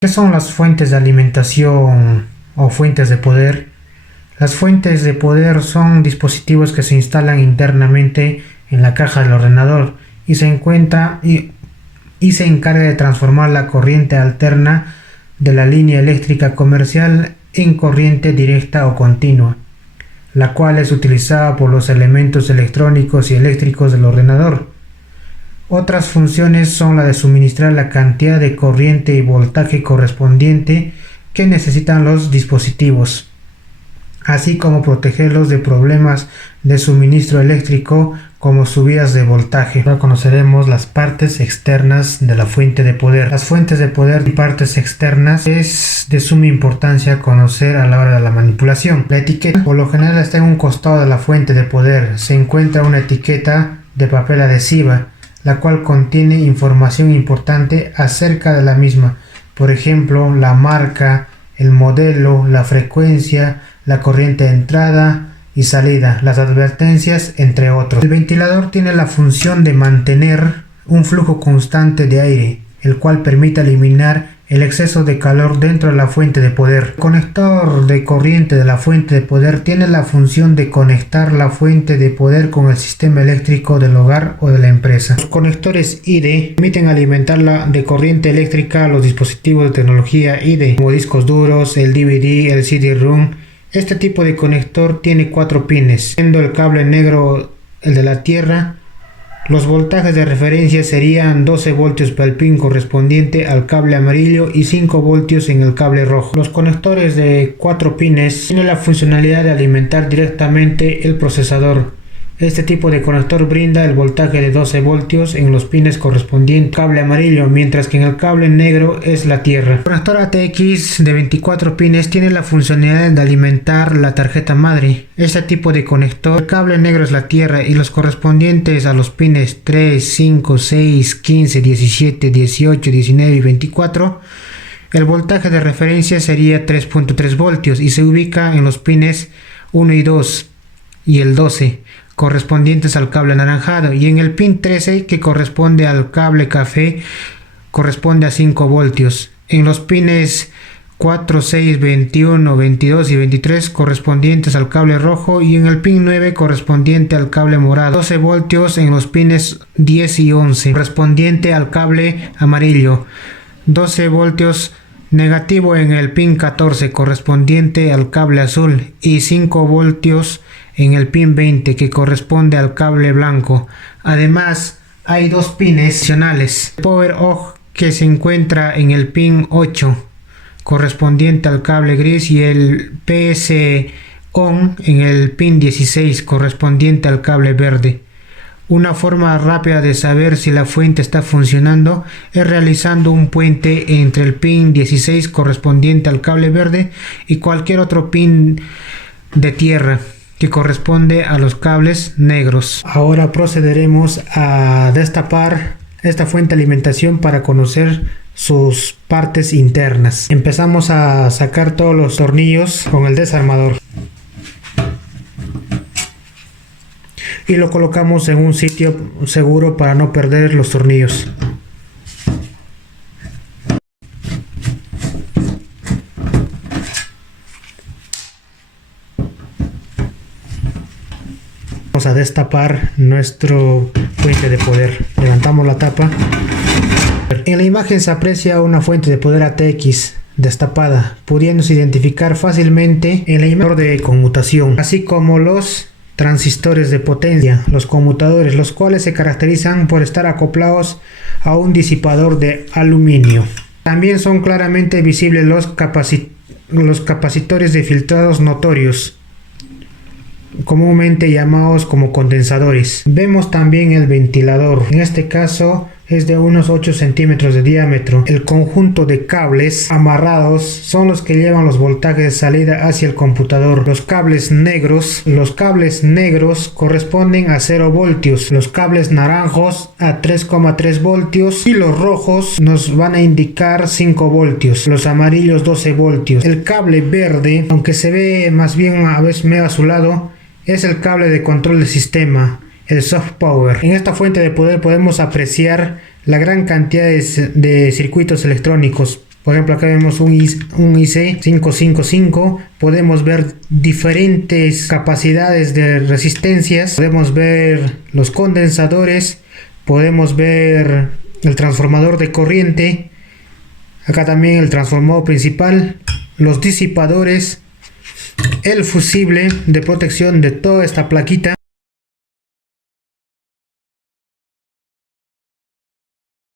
¿Qué son las fuentes de alimentación o fuentes de poder? Las fuentes de poder son dispositivos que se instalan internamente en la caja del ordenador y se encarga de transformar la corriente alterna de la línea eléctrica comercial en corriente directa o continua, la cual es utilizada por los elementos electrónicos y eléctricos del ordenador. Otras funciones son la de suministrar la cantidad de corriente y voltaje correspondiente que necesitan los dispositivos, así como protegerlos de problemas de suministro eléctrico como subidas de voltaje. Ahora conoceremos las partes externas de la fuente de poder. Las fuentes de poder y partes externas es de suma importancia conocer a la hora de la manipulación. La etiqueta por lo general está en un costado de la fuente de poder. Se encuentra una etiqueta de papel adhesiva, la cual contiene información importante acerca de la misma, por ejemplo, la marca, el modelo, la frecuencia, la corriente de entrada y salida, las advertencias, entre otros. El ventilador tiene la función de mantener un flujo constante de aire, el cual permite eliminar el exceso de calor dentro de la fuente de poder. El conector de corriente de la fuente de poder tiene la función de conectar la fuente de poder con el sistema eléctrico del hogar o de la empresa. Los conectores ID permiten alimentar de corriente eléctrica a los dispositivos de tecnología ID, como discos duros, el DVD, el CD-ROM. Este tipo de conector tiene 4 pines, siendo el cable negro el de la tierra. Los voltajes de referencia serían 12 voltios para el pin correspondiente al cable amarillo y 5 voltios en el cable rojo. Los conectores de 4 pines tienen la funcionalidad de alimentar directamente el procesador. Este tipo de conector brinda el voltaje de 12 voltios en los pines correspondientes al cable amarillo, mientras que en el cable negro es la tierra. El conector ATX de 24 pines tiene la funcionalidad de alimentar la tarjeta madre. Este tipo de conector, el cable negro es la tierra y los correspondientes a los pines 3, 5, 6, 15, 17, 18, 19 y 24. El voltaje de referencia sería 3.3 voltios y se ubica en los pines 1 y 2 y el 12. Correspondientes al cable anaranjado, y en el pin 13, que corresponde al cable café, corresponde a 5 voltios. En los pines 4, 6, 21, 22 y 23 correspondientes al cable rojo, y en el pin 9 correspondiente al cable morado. 12 voltios en los pines 10 y 11 correspondiente al cable amarillo. 12 voltios negativo en el pin 14 correspondiente al cable azul y 5 voltios en el pin 20 que corresponde al cable blanco. Además, hay 2 pines adicionales. El Power ON que se encuentra en el pin 8 correspondiente al cable gris y el PS ON en el pin 16 correspondiente al cable verde. Una forma rápida de saber si la fuente está funcionando es realizando un puente entre el pin 16 correspondiente al cable verde y cualquier otro pin de tierra que corresponde a los cables negros. Ahora procederemos a destapar esta fuente de alimentación para conocer sus partes internas. Empezamos a sacar todos los tornillos con el desarmador y lo colocamos en un sitio seguro para no perder los tornillos. Vamos a destapar nuestro fuente de poder. Levantamos la tapa. En la imagen se aprecia una fuente de poder ATX destapada, pudiéndose identificar fácilmente en la imagen de conmutación, así como los transistores de potencia, los conmutadores, los cuales se caracterizan por estar acoplados a un disipador de aluminio. También son claramente visibles los capacitores de filtrados notorios, comúnmente llamados como condensadores. Vemos también el ventilador, en este caso es de unos 8 centímetros de diámetro. El conjunto de cables amarrados son los que llevan los voltajes de salida hacia el computador. Los cables negros corresponden a 0 voltios, los cables naranjos a 3,3 voltios y los rojos nos van a indicar 5 voltios, los amarillos 12 voltios. El cable verde, aunque se ve más bien a veces medio azulado, es el cable de control del sistema, el soft power. En esta fuente de poder podemos apreciar la gran cantidad de circuitos electrónicos. Por ejemplo, acá vemos un IC555. Podemos ver diferentes capacidades de resistencias. Podemos ver los condensadores. Podemos ver el transformador de corriente. Acá también el transformador principal. Los disipadores. El fusible de protección de toda esta plaquita.